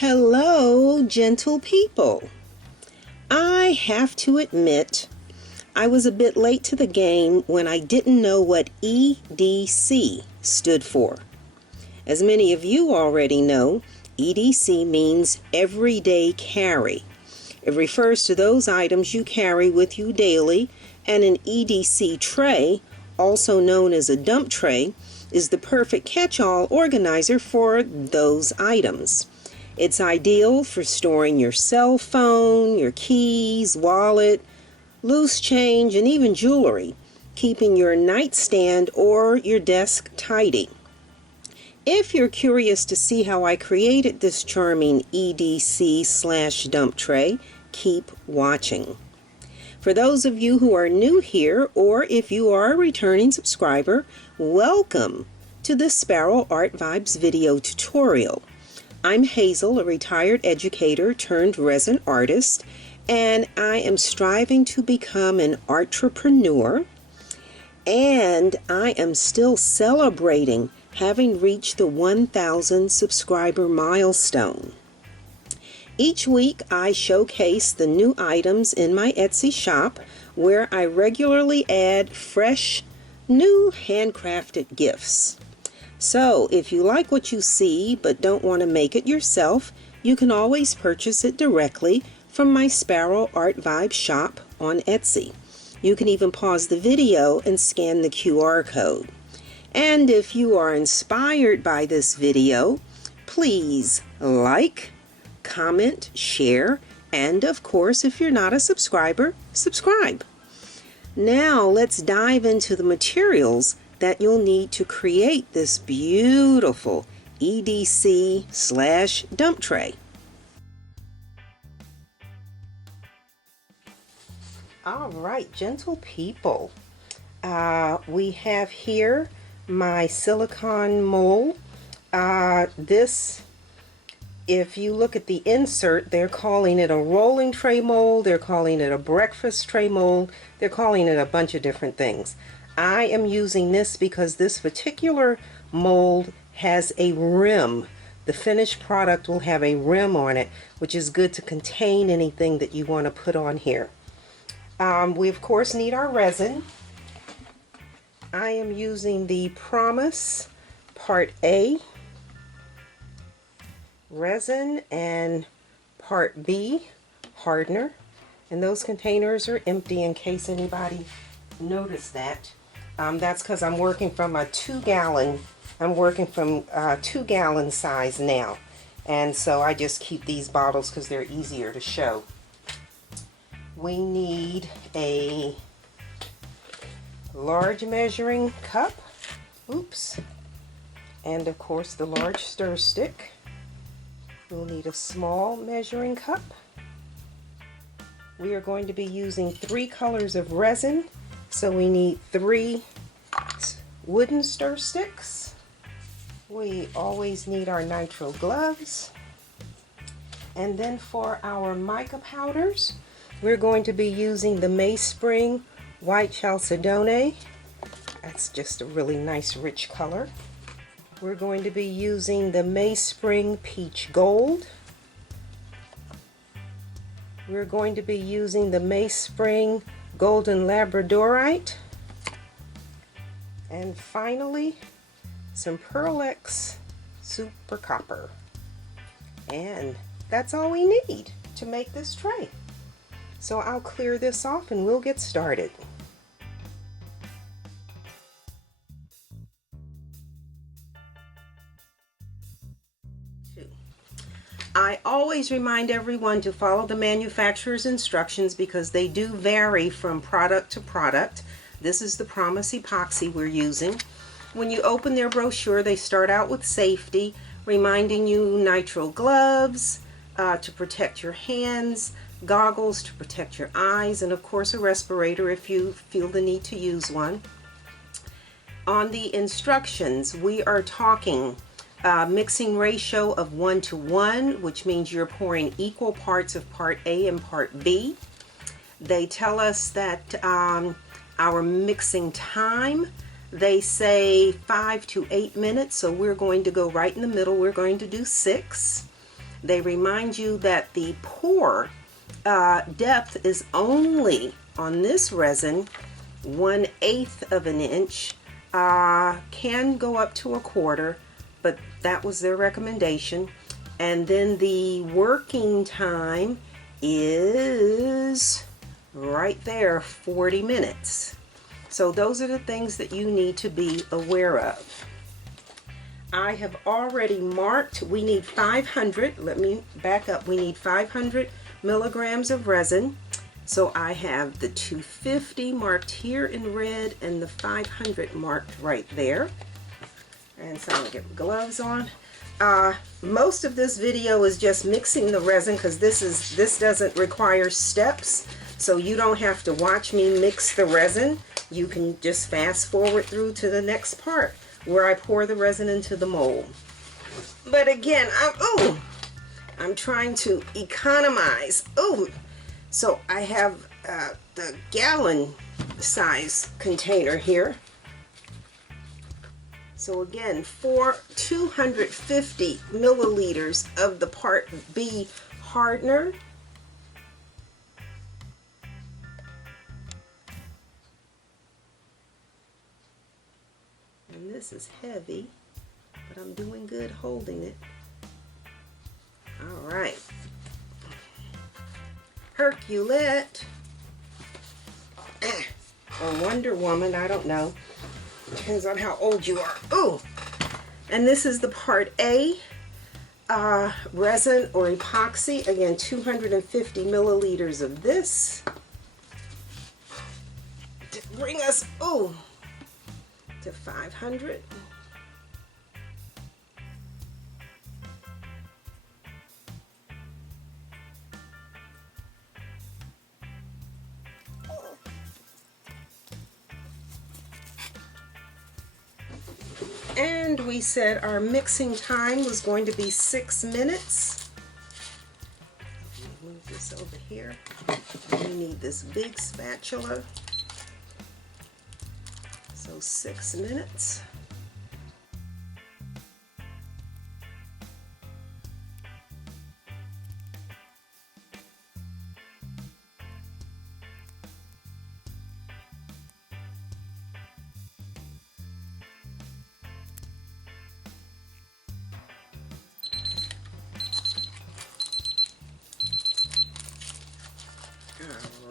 Hello, gentle people. I have to admit, I was a bit late to the game when I didn't know what EDC stood for. As many of you already know, EDC means everyday carry. It refers to those items you carry with you daily, and an EDC tray, also known as a dump tray, is the perfect catch-all organizer for those items. It's ideal for storing your cell phone, your keys, wallet, loose change, and even jewelry, keeping your nightstand or your desk tidy. If you're curious to see how I created this charming EDC/dump tray, keep watching. For those of you who are new here, or if you are a returning subscriber, welcome to the Sparrow Art Vibes video tutorial. I'm Hazel, a retired educator turned resin artist, and I am striving to become an entrepreneur, and I am still celebrating having reached the 1,000 subscriber milestone. Each week I showcase the new items in my Etsy shop, where I regularly add fresh, new handcrafted gifts. So if you like what you see but don't want to make it yourself, you can always purchase it directly from my Sparrow Art Vibe shop on Etsy. You can even pause the video and scan the QR code. And if you are inspired by this video, please like, comment, share, and of course, if you're not a subscriber, subscribe. Now let's dive into the materials that you'll need to create this beautiful EDC/dump tray. All right, gentle people, we have here my silicone mold. If you look at the insert, they're calling it a rolling tray mold, they're calling it a breakfast tray mold, they're calling it a bunch of different things. I am using this because this particular mold has a rim. The finished product will have a rim on it, which is good to contain anything that you want to put on here. We of course need our resin. I am using the Promise Part A resin and Part B hardener, and those containers are empty in case anybody noticed that. That's because I'm working from a 2-gallon. I'm working from 2-gallon size now, and so I just keep these bottles because they're easier to show. We need a large measuring cup, and of course the large stir stick. We'll need a small measuring cup. We are going to be using 3 colors of resin, so we need 3 wooden stir sticks. We always need our nitro gloves. And then for our mica powders, we're going to be using the Mayspring White Chalcedony. That's just a really nice rich color. We're going to be using the Mayspring Peach Gold. We're going to be using the Mayspring Golden Labradorite. And finally, some Pearl X Super Copper. And that's all we need to make this tray. So I'll clear this off and we'll get started. I always remind everyone to follow the manufacturer's instructions because they do vary from product to product. This is the Promise epoxy we're using. When you open their brochure, they start out with safety, reminding you nitrile gloves to protect your hands, goggles to protect your eyes, and of course a respirator if you feel the need to use one. On the instructions, we are talking mixing ratio of 1:1, which means you're pouring equal parts of Part A and Part B. They tell us that our mixing time, they say 5 to 8 minutes, so we're going to go right in the middle. We're going to do 6. they remind you that the pour depth is only on this resin 1/8 of an inch. Can go up to 1/4, but that was their recommendation. And then the working time is right there, 40 minutes. So those are the things that you need to be aware of. I have already marked, we need 500, let me back up, we need 500 milligrams of resin. So I have the 250 marked here in red and the 500 marked right there. And so I'm going to get my gloves on. Most of this video is just mixing the resin because this doesn't require steps. So you don't have to watch me mix the resin. You can just fast forward through to the next part where I pour the resin into the mold. But again, I'm trying to economize. So I have the gallon size container here. So again, for 250 milliliters of the Part B hardener. And this is heavy, but I'm doing good holding it. All right. Herculette, or Wonder Woman, I don't know. Depends on how old you are. Ooh! And this is the Part A resin or epoxy. Again, 250 milliliters of this to bring us, to 500. And we said our mixing time was going to be 6 minutes. Move this over here. We need this big spatula. So 6 minutes.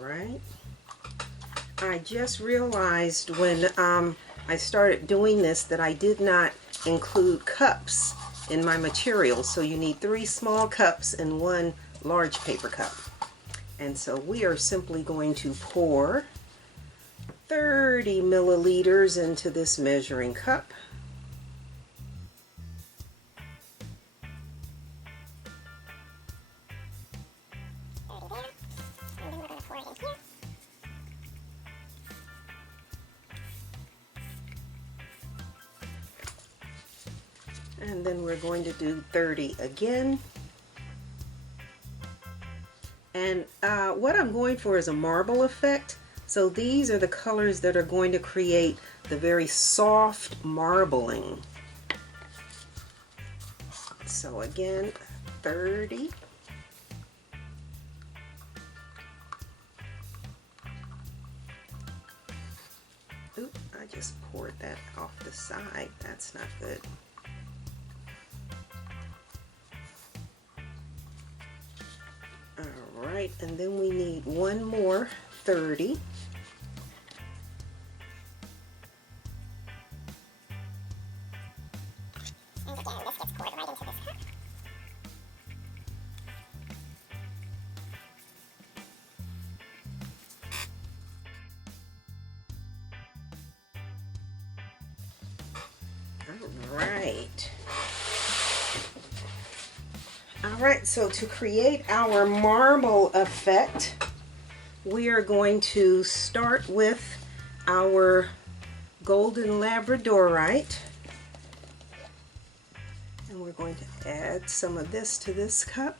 Alright, I just realized when I started doing this that I did not include cups in my material, so you need 3 small cups and 1 large paper cup. And so we are simply going to pour 30 milliliters into this measuring cup. And then we're going to do 30 again. And what I'm going for is a marble effect. So these are the colors that are going to create the very soft marbling. So again, 30. Oop, I just poured that off the side. That's not good. Alright, and then we need 1 more 30. And again, this gets poured right into this cup. Alright, so to create our marble effect, we are going to start with our golden labradorite. And we're going to add some of this to this cup.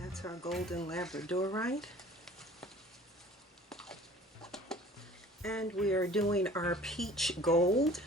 That's our golden labradorite. And we are doing our peach gold.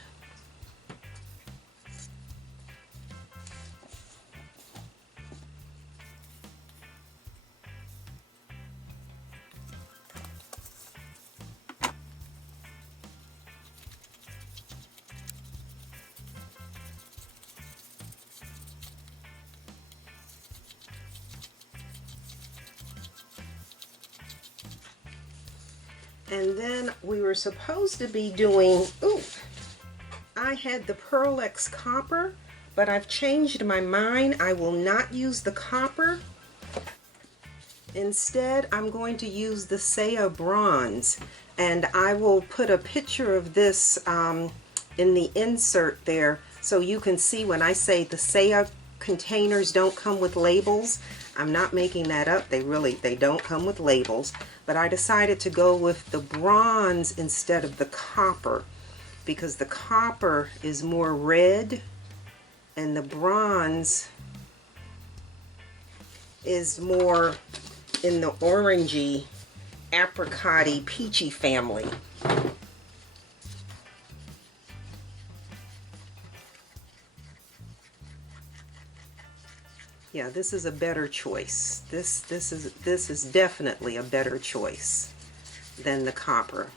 And then we were supposed to be doing, I had the Pearl X copper, but I've changed my mind. I will not use the copper. Instead, I'm going to use the Saya bronze, and I will put a picture of this in the insert there so you can see when I say the Saya containers don't come with labels. I'm not making that up. They don't come with labels, but I decided to go with the bronze instead of the copper because the copper is more red and the bronze is more in the orangey, apricot-y, peachy family. Yeah, this is a better choice. This is definitely a better choice than the copper.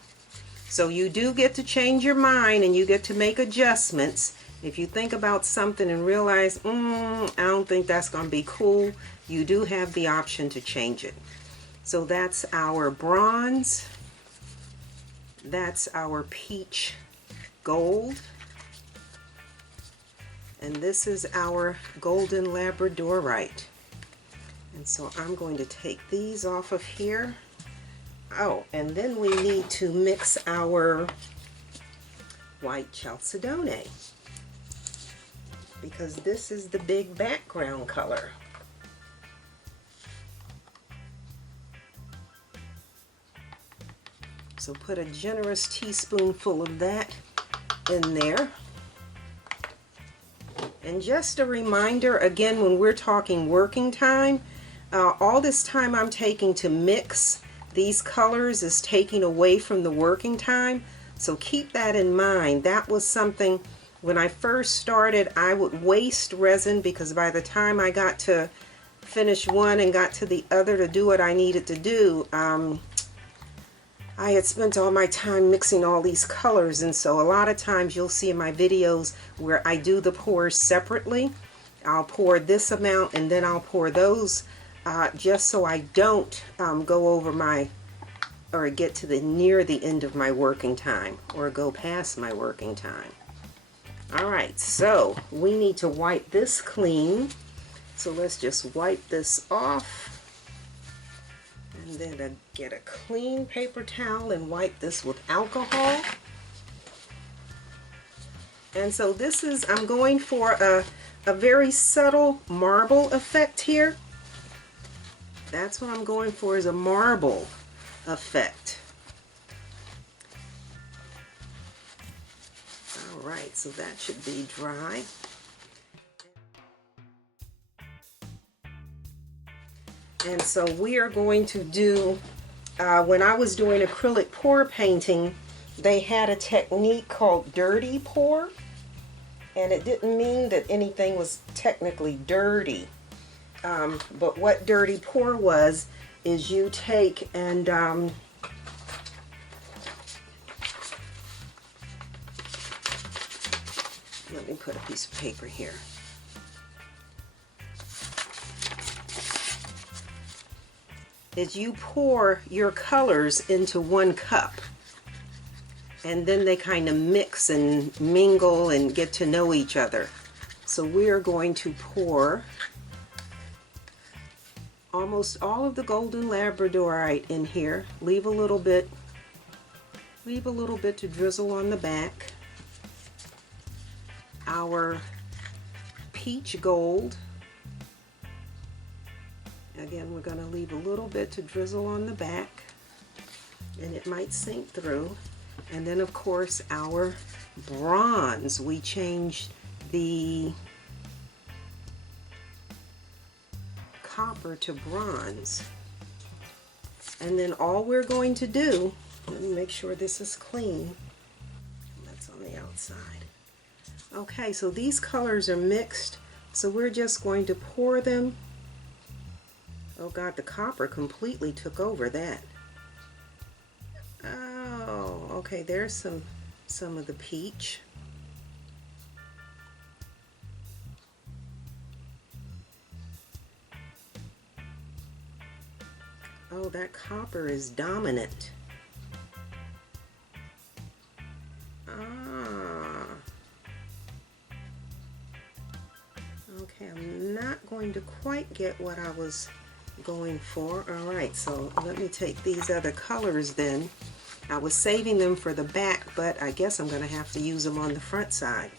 So you do get to change your mind and you get to make adjustments. If you think about something and realize, I don't think that's going to be cool, you do have the option to change it. So that's our bronze. That's our peach gold. And this is our golden labradorite. And so I'm going to take these off of here. Oh, and then we need to mix our white chalcedony because this is the big background color. So put a generous teaspoonful of that in there. And just a reminder, again, when we're talking working time, all this time I'm taking to mix these colors is taking away from the working time. So keep that in mind. That was something, when I first started, I would waste resin because by the time I got to finish one and got to the other to do what I needed to do, I had spent all my time mixing all these colors, and so a lot of times you'll see in my videos where I do the pours separately. I'll pour this amount and then I'll pour those just so I don't go over my, or get to the near the end of my working time or go past my working time. Alright, so we need to wipe this clean. So let's just wipe this off. And then get a clean paper towel and wipe this with alcohol. And so this is, I'm going for a very subtle marble effect here. That's what I'm going for, is a marble effect. Alright, so that should be dry. And so we are going to do, when I was doing acrylic pour painting, they had a technique called dirty pour. And it didn't mean that anything was technically dirty. But what dirty pour was, is you take and let me put a piece of paper here. Is you pour your colors into one cup and then they kind of mix and mingle and get to know each other. So we are going to pour almost all of the golden labradorite in here. Leave a little bit to drizzle on the back. Our peach gold. Again, we're going to leave a little bit to drizzle on the back, and it might sink through. And then, of course, our bronze. We changed the copper to bronze. And then all we're going to do Let me make sure this is clean. That's on the outside. Okay, so these colors are mixed, so we're just going to pour them. Oh God, the copper completely took over that. Oh, okay, there's some of the peach. Oh, that copper is dominant. Ah. Okay, I'm not going to quite get what I was going for. All right, so let me take these other colors then. I was saving them for the back, but I guess I'm going to have to use them on the front side.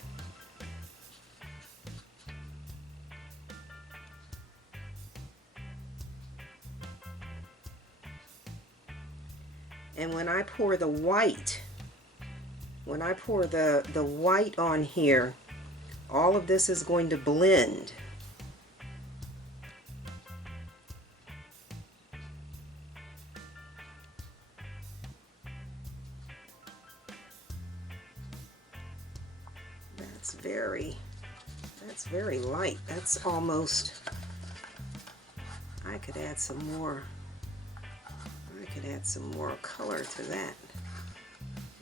And when I pour the white, when I pour the white on here, all of this is going to blend. That's very light. That's almost, I could add some more color to that.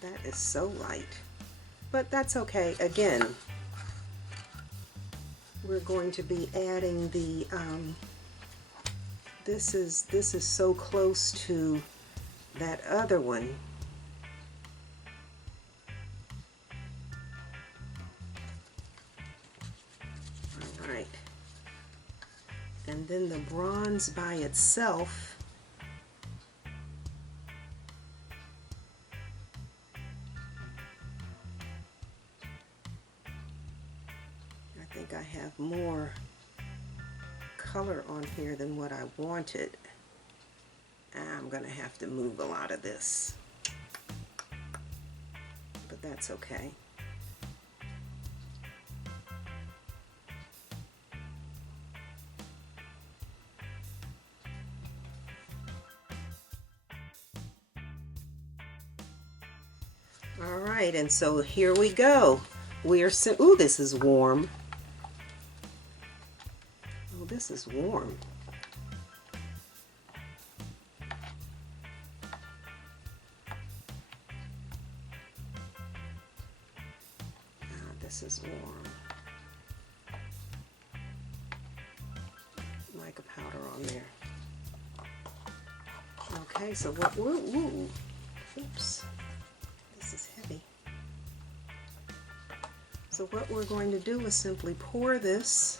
That is so light. But that's okay. Again, we're going to be adding the this is so close to that other one. All right. And then the bronze by itself, I think I have more color on here than what I wanted. I'm gonna have to move a lot of this, but that's okay. All right, and so here we go. We are ooh, this is warm. Oh, this is warm. This is warm. Mica powder on there. Okay, so what oops. This is heavy. So what we're going to do is simply pour this .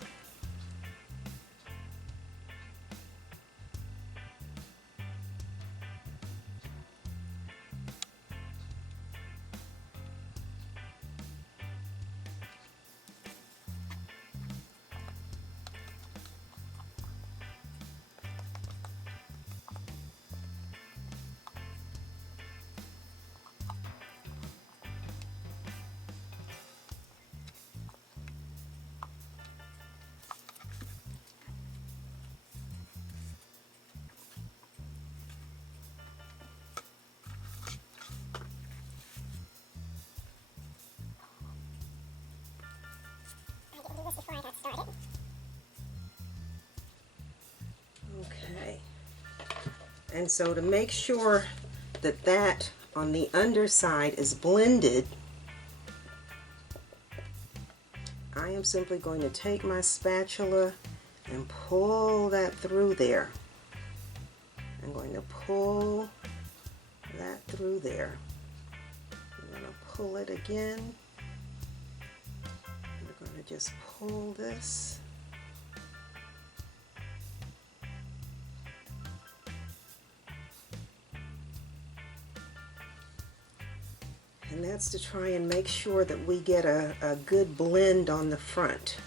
Before I got started. Okay, and so to make sure that that on the underside is blended, I am simply going to take my spatula and pull that through there. I'm going to pull that through there. I'm going to pull it again. We're going to just pull this. And that's to try and make sure that we get a good blend on the front.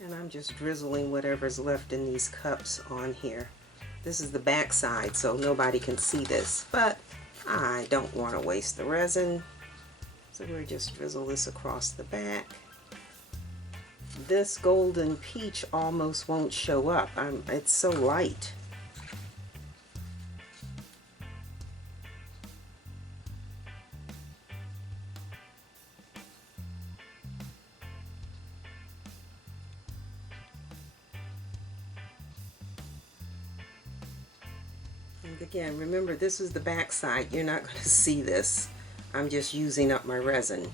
And I'm just drizzling whatever's left in these cups on here. This is the back side, so nobody can see this, but I don't want to waste the resin. So we'll just drizzle this across the back. This golden peach almost won't show up. It's so light. And again, remember, this is the back side. You're not going to see this. I'm just using up my resin.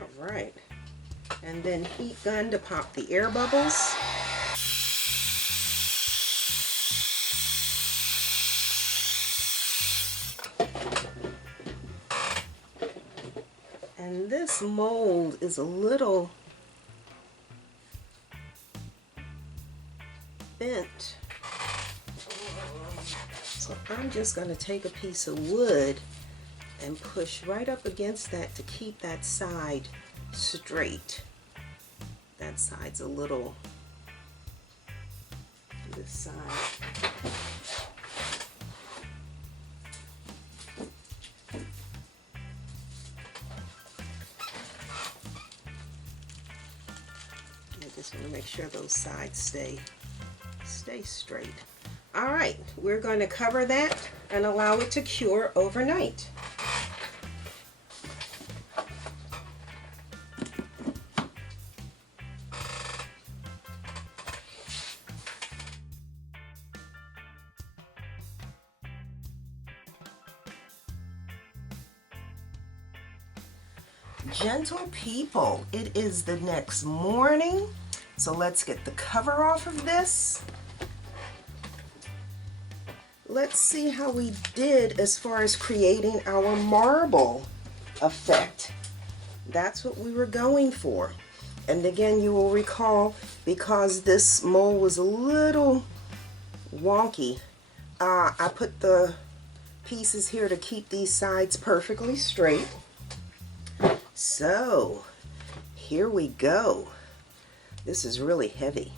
All right. And then heat gun to pop the air bubbles. And this mold is a little bent. So I'm just going to take a piece of wood and push right up against that to keep that side straight. That side's a little to this side. I just want to make sure those sides stay straight. All right, we're going to cover that and allow it to cure overnight. Gentle people, it is the next morning, so let's get the cover off of this. Let's see how we did as far as creating our marble effect. That's what we were going for. And again, you will recall, because this mold was a little wonky, I put the pieces here to keep these sides perfectly straight. So, here we go. This is really heavy.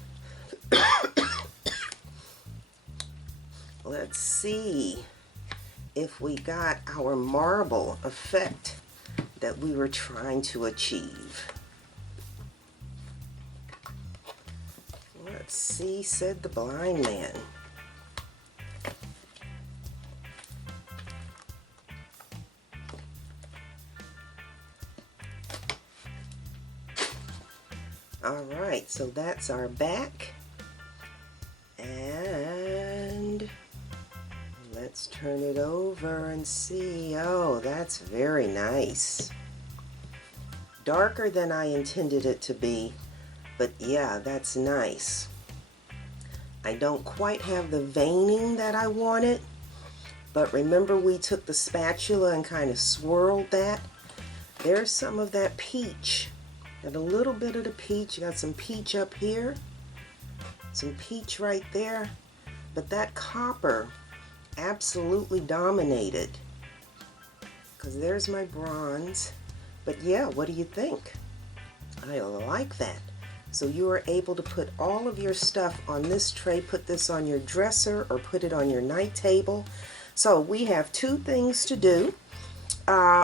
Let's see if we got our marble effect that we were trying to achieve. Let's see, said the blind man. All right, so that's our back. And let's turn it over and see. Oh, that's very nice. Darker than I intended it to be, but yeah, that's nice. I don't quite have the veining that I wanted, but remember we took the spatula and kind of swirled that. There's some of that peach. Got a little bit of the peach. Got some peach up here, some peach right there, but that copper absolutely dominated, because there's my bronze. But yeah, what do you think? I like that. So you are able to put all of your stuff on this tray, put this on your dresser, or put it on your night table. So we have two things to do.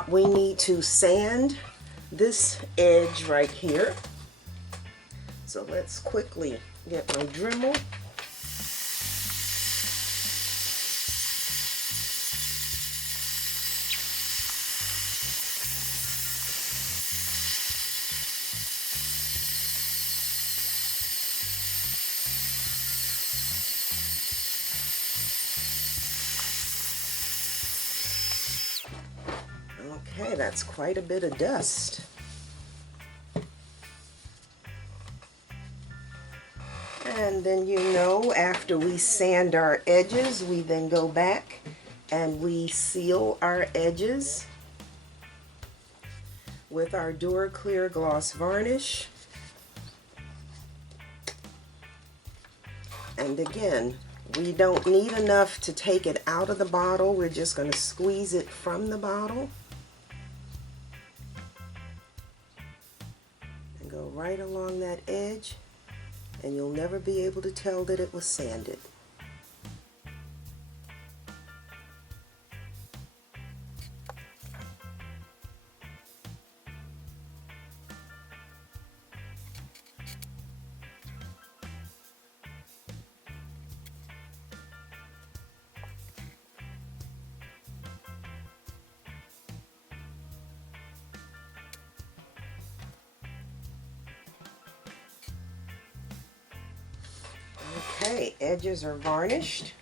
We need to sand this edge right here. So let's quickly get my Dremel. Okay, that's quite a bit of dust. And then, you know, after we sand our edges, we then go back and we seal our edges with our DuraClear gloss varnish. And again, we don't need enough to take it out of the bottle. We're just going to squeeze it from the bottle and go right along that edge, and you'll never be able to tell that it was sanded. the edges are varnished.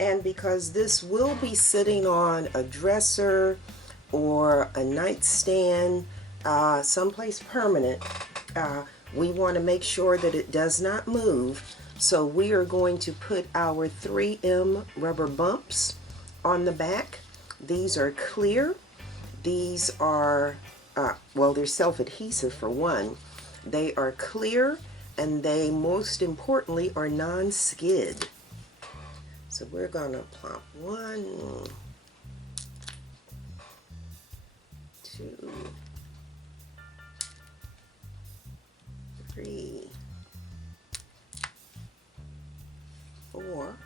And because this will be sitting on a dresser or a nightstand, someplace permanent, we want to make sure that it does not move. So we are going to put our 3M rubber bumps on the back. These are clear. These are, well, they're self-adhesive for one. They are clear, and they, most importantly, are non-skid. So we're going to plop 1, 2, 3, 4.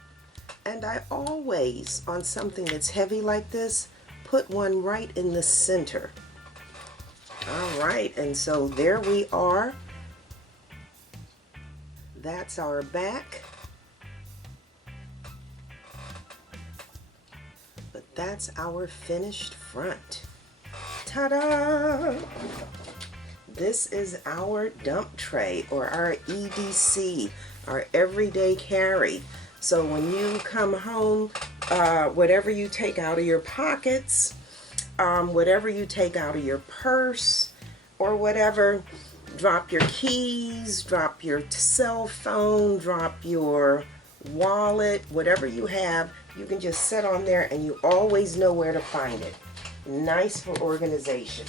And I always, on something that's heavy like this, put one right in the center. All right, and so there we are. That's our back. But that's our finished front. Ta-da! This is our dump tray, or our EDC, our everyday carry. So when you come home, whatever you take out of your pockets, whatever you take out of your purse, or whatever, drop your keys, drop your cell phone, drop your wallet, whatever you have, you can just set on there and you always know where to find it. Nice for organization.